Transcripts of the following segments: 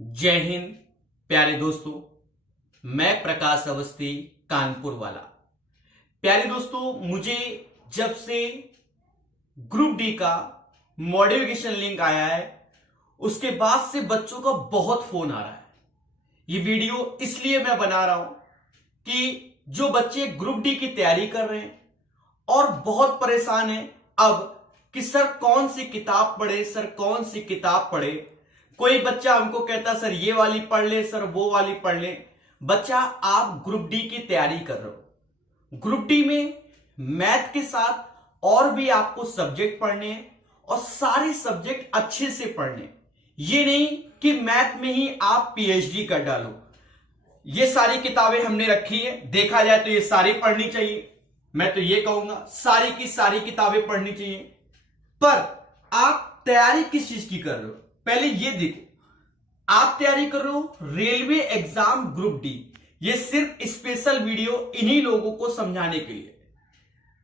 जय हिंद प्यारे दोस्तों। मैं प्रकाश अवस्थी, कानपुर वाला। प्यारे दोस्तों, मुझे जब से ग्रुप डी का मॉडिफिकेशन लिंक आया है उसके बाद से बच्चों का बहुत फोन आ रहा है। ये वीडियो इसलिए मैं बना रहा हूं कि जो बच्चे ग्रुप डी की तैयारी कर रहे हैं और बहुत परेशान हैं अब कि सर कौन सी किताब पढ़े, सर कौन सी किताब पढ़े। कोई बच्चा हमको कहता सर ये वाली पढ़ ले, सर वो वाली पढ़ ले। बच्चा आप ग्रुप डी की तैयारी कर रहे हो, ग्रुप डी में मैथ के साथ और भी आपको सब्जेक्ट पढ़ने हैं और सारे सब्जेक्ट अच्छे से पढ़ने। ये नहीं कि मैथ में ही आप पीएचडी कर डालो। ये सारी किताबें हमने रखी है, देखा जाए तो ये सारी पढ़नी चाहिए। मैं तो ये कहूंगा सारी की सारी किताबें पढ़नी चाहिए। पर आप तैयारी किस चीज की कर रहे हो, पहले ये देखो। आप तैयारी कर रहे हो रेलवे एग्जाम ग्रुप डी। ये सिर्फ स्पेशल वीडियो इन्हीं लोगों को समझाने के लिए।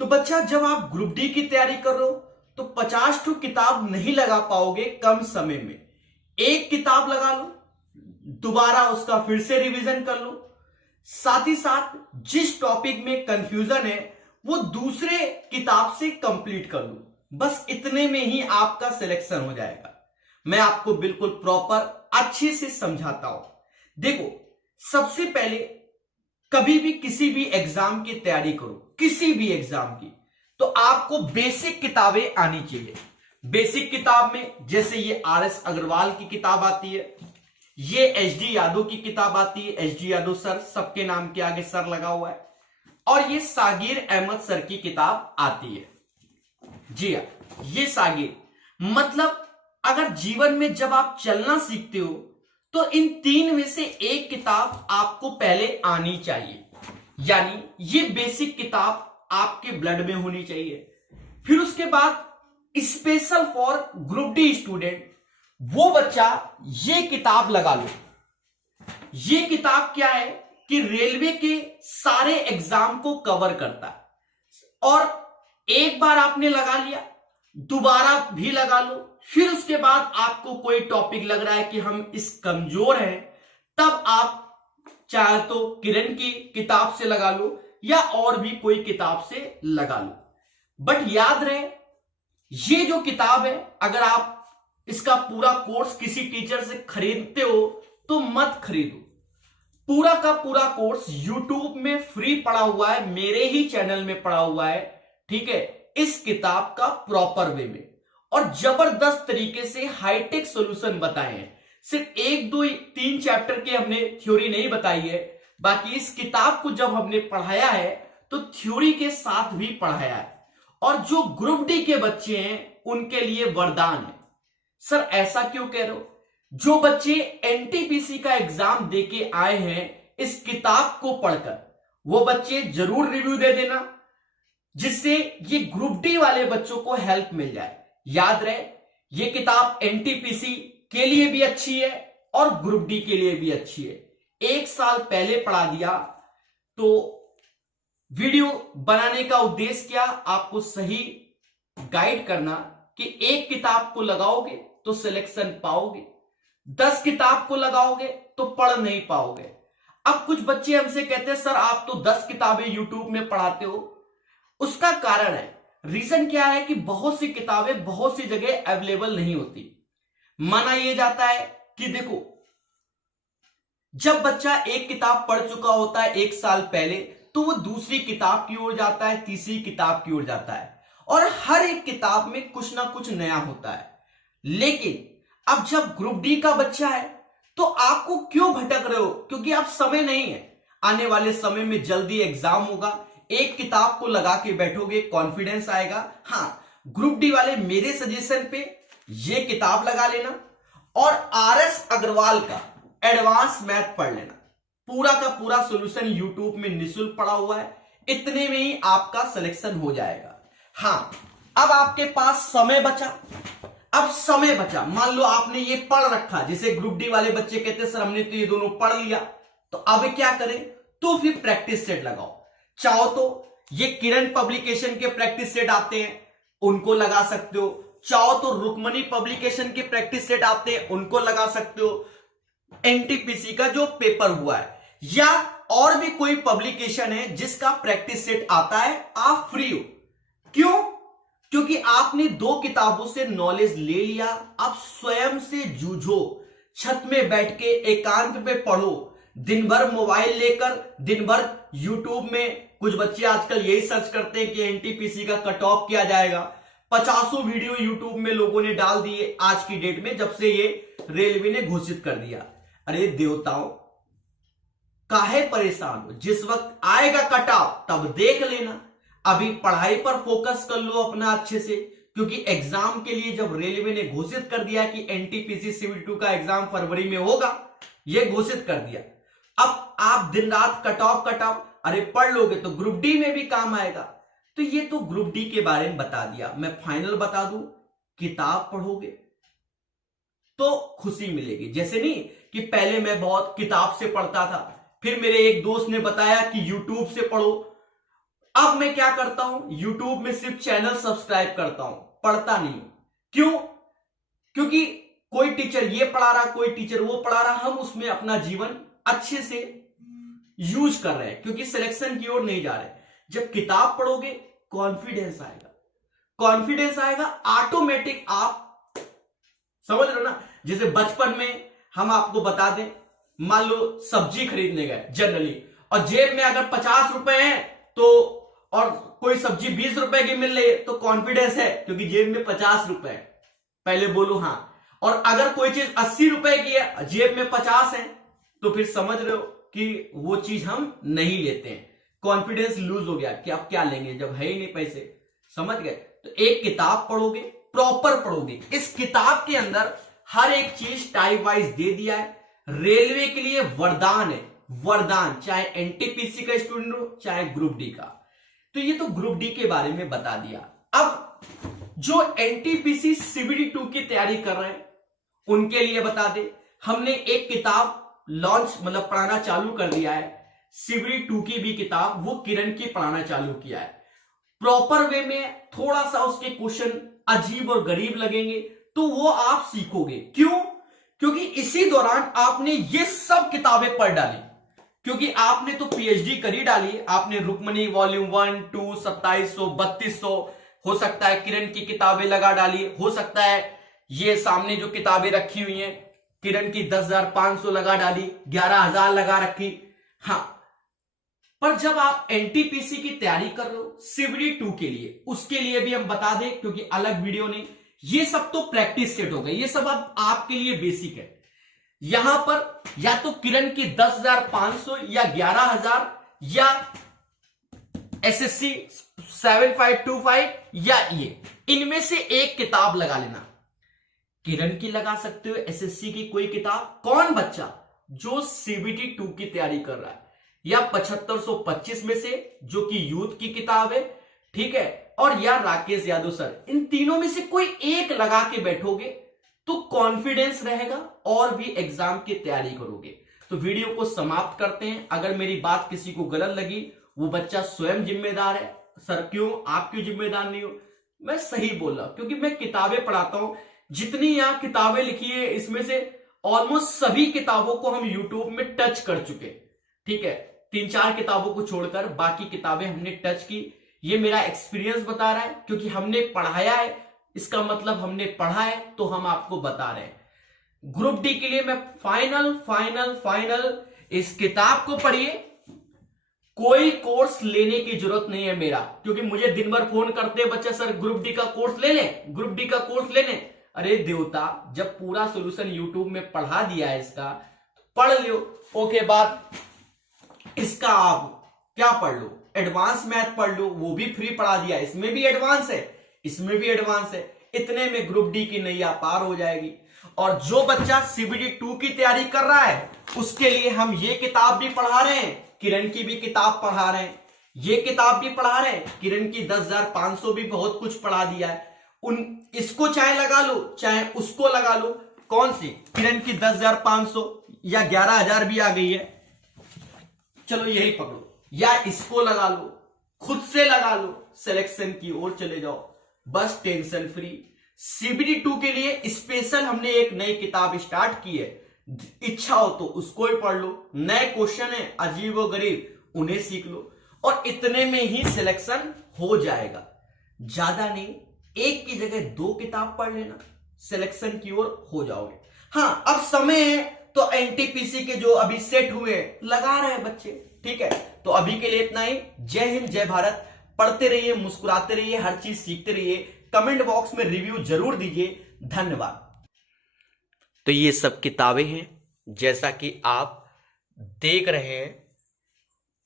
तो बच्चा जब आप ग्रुप डी की तैयारी कर रहे हो तो 50 ठो किताब नहीं लगा पाओगे कम समय में। एक किताब लगा लो, दोबारा उसका फिर से रिवीजन कर लो, साथ ही साथ जिस टॉपिक में कंफ्यूजन है वो दूसरे किताब से कंप्लीट कर लो। बस इतने में ही आपका सिलेक्शन हो जाएगा। मैं आपको बिल्कुल प्रॉपर अच्छे से समझाता हूं। देखो, सबसे पहले कभी भी किसी भी एग्जाम की तैयारी करो, किसी भी एग्जाम की, तो आपको बेसिक किताबें आनी चाहिए। बेसिक किताब में जैसे ये आर.एस. अग्रवाल की किताब आती है, ये एच.डी. यादव की किताब आती है। एच.डी. यादव सर, सबके नाम के आगे सर लगा हुआ है। और ये सागिर अहमद सर की किताब आती है। जी हाँ, ये सागिर मतलब अगर जीवन में जब आप चलना सीखते हो तो इन तीन में से एक किताब आपको पहले आनी चाहिए। यानी ये बेसिक किताब आपके ब्लड में होनी चाहिए। फिर उसके बाद special for group dear student, वो बच्चा ये किताब लगा लो। ये किताब क्या है कि रेलवे के सारे एग्जाम को कवर करता है। और एक बार आपने लगा लिया, दोबारा भी लगा लो। फिर उसके बाद आपको कोई टॉपिक लग रहा है कि हम इस कमजोर हैं, तब आप चाहे तो किरण की किताब से लगा लो या और भी कोई किताब से लगा लो। बट याद रहे, ये जो किताब है अगर आप इसका पूरा कोर्स किसी टीचर से खरीदते हो तो मत खरीदो। पूरा का पूरा कोर्स यूट्यूब में फ्री पड़ा हुआ है, मेरे ही चैनल में पड़ा हुआ है। ठीक है, इस किताब का प्रॉपर वे में और जबरदस्त तरीके से हाईटेक सॉल्यूशन बताए हैं। सिर्फ 1 2 3 चैप्टर के हमने थ्योरी नहीं बताई है, बाकी इस किताब को जब हमने पढ़ाया है तो थ्योरी के साथ भी पढ़ाया है। और जो ग्रुप डी के बच्चे हैं उनके लिए वरदान है। सर ऐसा क्यों कह रहे हो? जो बच्चे एनटीपीसी का एग्जाम देके आए हैं इस किताब को पढ़कर, वो बच्चे जरूर रिव्यू दे देना, जिससे ये ग्रुप डी वाले बच्चों को हेल्प मिल जाए। याद रहे, ये किताब एनटीपीसी के लिए भी अच्छी है और ग्रुप डी के लिए भी अच्छी है। 1 साल पहले पढ़ा दिया तो वीडियो बनाने का उद्देश्य क्या, आपको सही गाइड करना कि एक किताब को लगाओगे तो सिलेक्शन पाओगे, 10 किताब को लगाओगे तो पढ़ नहीं पाओगे। अब कुछ बच्चे हमसे कहते हैं सर आप तो 10 किताबें यूट्यूब में पढ़ाते हो। उसका कारण है, रीजन क्या है कि बहुत सी किताबें बहुत सी जगह अवेलेबल नहीं होती। माना यह जाता है कि देखो, जब बच्चा एक किताब पढ़ चुका होता है 1 साल पहले तो वो दूसरी किताब की ओर जाता है, तीसरी किताब की ओर जाता है और हर एक किताब में कुछ ना कुछ नया होता है। लेकिन अब जब ग्रुप डी का बच्चा है तो आपको क्यों भटक रहे हो? क्योंकि अब समय नहीं है। आने वाले समय में जल्दी एग्जाम होगा, एक किताब को लगा के बैठोगे, कॉन्फिडेंस आएगा। हाँ, ग्रुप डी वाले मेरे सजेशन पे ये किताब लगा लेना और आर.एस. अग्रवाल का एडवांस मैथ पढ़ लेना। पूरा का पूरा सॉल्यूशन यूट्यूब में निःशुल्क पड़ा हुआ है, इतने में ही आपका सिलेक्शन हो जाएगा। हाँ, अब आपके पास समय बचा। अब समय बचा, मान लो आपने ये पढ़ रखा, जिसे ग्रुप डी वाले बच्चे कहते सर हमने तो ये दोनों पढ़ लिया, तो अब क्या करें? तो फिर प्रैक्टिस सेट लगाओ। चाहो तो ये किरण पब्लिकेशन के प्रैक्टिस सेट आते हैं, उनको लगा सकते हो। चाहो तो रुक्मणी पब्लिकेशन के प्रैक्टिस सेट आते हैं, उनको लगा सकते हो। एनटीपीसी का जो पेपर हुआ है या और भी कोई पब्लिकेशन है जिसका प्रैक्टिस सेट आता है, आप फ्री हो। क्यों? क्योंकि आपने 2 किताबों से नॉलेज ले लिया, आप स्वयं से जूझो, छत में बैठ के एकांत में पढ़ो, दिन भर मोबाइल लेकर, दिन भर यूट्यूब में, कुछ बच्चे आजकल यही सर्च करते हैं कि एनटीपीसी का कट ऑफ किया जाएगा। 50 वीडियो यूट्यूब में लोगों ने डाल दिए आज की डेट में, जब से ये रेलवे ने घोषित कर दिया। अरे देवताओं, काहे परेशान हो? जिस वक्त आएगा कट ऑफ तब देख लेना, अभी पढ़ाई पर फोकस कर लो अपना अच्छे से, क्योंकि एग्जाम के लिए जब रेलवे ने घोषित कर दिया कि एनटीपीसी सिविल 2 का एग्जाम फरवरी में होगा, यह घोषित कर दिया। अब आप दिन रात कट ऑफ, अरे पढ़ लोगे तो ग्रुप डी में भी काम आएगा। तो ये तो ग्रुप डी के बारे में बता दिया। मैं फाइनल बता दूं, किताब पढ़ोगे तो खुशी मिलेगी। जैसे नहीं कि पहले मैं बहुत किताब से पढ़ता था, फिर मेरे एक दोस्त ने बताया कि यूट्यूब से पढ़ो। अब मैं क्या करता हूं, यूट्यूब में सिर्फ चैनल सब्सक्राइब करता हूं, पढ़ता नहीं। क्यों? क्योंकि कोई टीचर ये पढ़ा रहा, कोई टीचर वो पढ़ा रहा, हम उसमें अपना जीवन अच्छे से यूज कर रहे हैं, क्योंकि सिलेक्शन की ओर नहीं जा रहे। जब किताब पढ़ोगे कॉन्फिडेंस आएगा, कॉन्फिडेंस आएगा ऑटोमेटिक। आप समझ रहे हो ना? जैसे बचपन में हम आपको बता दें, मान लो सब्जी खरीदने गए जनरली, और जेब में अगर 50 रुपए हैं तो, और कोई सब्जी 20 रुपए की मिल रही है तो कॉन्फिडेंस है, क्योंकि जेब में 50 रुपए है। पहले बोलो हाँ। और अगर कोई चीज 80 रुपए की है, जेब में 50 है, तो फिर समझ रहे हो कि वो चीज हम नहीं लेते हैं। कॉन्फिडेंस लूज हो गया कि अब क्या लेंगे जब है ही नहीं पैसे। समझ गए? तो एक किताब पढ़ोगे, प्रॉपर पढ़ोगे। इस किताब के अंदर हर एक चीज टाइप वाइज दे दिया है। रेलवे के लिए वरदान है, वरदान, चाहे एनटीपीसी का स्टूडेंट हो चाहे ग्रुप डी का। तो ये तो ग्रुप डी के बारे में बता दिया। अब जो एनटीपीसी सीबीडी 2 की तैयारी कर रहे हैं उनके लिए बता दे, हमने एक किताब लॉन्च मतलब पढ़ाना चालू कर दिया है। सीबीडी 2 की भी किताब वो किरण की पढ़ाना चालू किया है। प्रॉपर वे में थोड़ा सा उसके क्वेश्चन अजीब और गरीब लगेंगे तो वो आप सीखोगे। क्यों? क्योंकि इसी दौरान आपने ये सब किताबें पढ़ डाली, क्योंकि आपने तो पीएचडी करी डाली। आपने रुक्मणी वॉल्यूम 1, 2, 2700, 3200, हो सकता है किरण की किताबें लगा डाली, हो सकता है ये सामने जो किताबें रखी हुई हैं किरण की 10,500 लगा डाली, 11,000 लगा रखी। हाँ, पर जब आप एनटीपीसी की तैयारी कर रहे हो सीबीडी 2 के लिए, उसके लिए भी हम बता दें, क्योंकि अलग वीडियो नहीं, ये सब तो प्रैक्टिस सेट हो गई, ये सब अब आपके लिए बेसिक है। यहां पर या तो किरण की 10,500 या 11,000 या एसएससी 7525 या ये, इनमें से एक किताब लगा लेना। किरण की लगा सकते हो, एसएससी की कोई किताब। कौन बच्चा जो सीबीटी 2 की तैयारी कर रहा है, या 7525 में से जो कि यूथ की किताब है, ठीक है, और या राकेश यादव सर, इन तीनों में से कोई एक लगा के बैठोगे तो कॉन्फिडेंस रहेगा और भी एग्जाम की तैयारी करोगे। तो वीडियो को समाप्त करते हैं। अगर मेरी बात किसी को गलत लगी, वो बच्चा स्वयं जिम्मेदार है। सर क्यों, आप क्यों जिम्मेदार नहीं हो? मैं सही बोल रहा हूं, क्योंकि मैं किताबें पढ़ाता हूं। जितनी यहां किताबें लिखी है इसमें से ऑलमोस्ट सभी किताबों को हम यूट्यूब में टच कर चुके, ठीक है, 3-4 किताबों को छोड़कर बाकी किताबें हमने टच की। ये मेरा एक्सपीरियंस बता रहा है, क्योंकि हमने पढ़ाया है, इसका मतलब हमने पढ़ा है, तो हम आपको बता रहे हैं। ग्रुप डी के लिए मैं फाइनल इस किताब को पढ़िए। कोई कोर्स लेने की जरूरत नहीं है मेरा, क्योंकि मुझे दिन भर फोन करते हैं बच्चे, सर ग्रुप डी का कोर्स ले लें, ग्रुप डी का कोर्स ले लें। अरे देवता, जब पूरा सोल्यूशन यूट्यूब में पढ़ा दिया है इसका, पढ़ लो। ओके, बाद इसका आप क्या पढ़ लो, एडवांस मैथ पढ़ लो, वो भी फ्री पढ़ा दिया। इसमें भी एडवांस है, इसमें भी एडवांस है। इतने में ग्रुप डी की नैया पार हो जाएगी। और जो बच्चा सीबीडी 2 की तैयारी कर रहा है उसके लिए हम ये किताब भी पढ़ा रहे हैं, किरण की भी किताब पढ़ा रहे हैं, ये किताब भी पढ़ा रहे हैं। किरण की 10,500 भी बहुत कुछ पढ़ा दिया है। इसको चाहे लगा लो चाहे उसको लगा लो। कौन सी? किरण की 10,500 या 11,000 भी आ गई है, चलो यही पकड़ो, या इसको लगा लो, खुद से लगा लो, सिलेक्शन की ओर चले जाओ, बस टेंशन फ्री। सीबीडी 2 के लिए स्पेशल हमने एक नई किताब स्टार्ट की है, इच्छा हो तो उसको ही पढ़ लो, नए क्वेश्चन है अजीबोगरीब उन्हें सीख लो, और इतने में ही सिलेक्शन हो जाएगा। ज्यादा नहीं, एक की जगह 2 किताब पढ़ लेना, सिलेक्शन की ओर हो जाओगे। हाँ, अब समय है तो एनटीपीसी के जो अभी सेट हुए लगा रहे हैं बच्चे, ठीक है। तो अभी के लिए इतना ही। जय हिंद, जय भारत। पढ़ते रहिए, मुस्कुराते रहिए, हर चीज सीखते रहिए। कमेंट बॉक्स में रिव्यू जरूर दीजिए। धन्यवाद। तो ये सब किताबें हैं, जैसा कि आप देख रहे हैं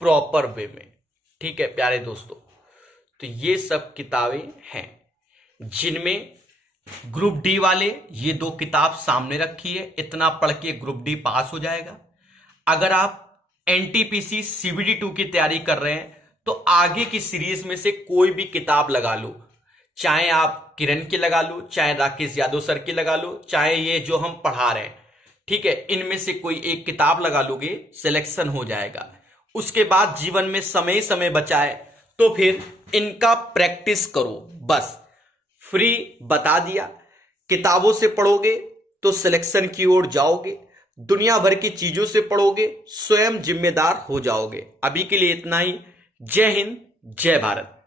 प्रॉपर वे में, ठीक है प्यारे दोस्तों। तो ये सब किताबें हैं जिनमें ग्रुप डी वाले ये 2 किताब सामने रखी है, इतना पढ़ के ग्रुप डी पास हो जाएगा। अगर आप एनटीपीसी सीबीडी 2 की तैयारी कर रहे हैं तो आगे की सीरीज में से कोई भी किताब लगा लो, चाहे आप किरण की लगा लो, चाहे राकेश यादव सर की लगा लो, चाहे ये जो हम पढ़ा रहे हैं, ठीक है, इनमें से कोई एक किताब लगा लोगे, सिलेक्शन हो जाएगा। उसके बाद जीवन में समय समय बचाए तो फिर इनका प्रैक्टिस करो, बस फ्री बता दिया। किताबों से पढ़ोगे तो सिलेक्शन की ओर जाओगे, दुनिया भर की चीजों से पढ़ोगे, स्वयं जिम्मेदार हो जाओगे। अभी के लिए इतना ही। जय हिंद, जय भारत।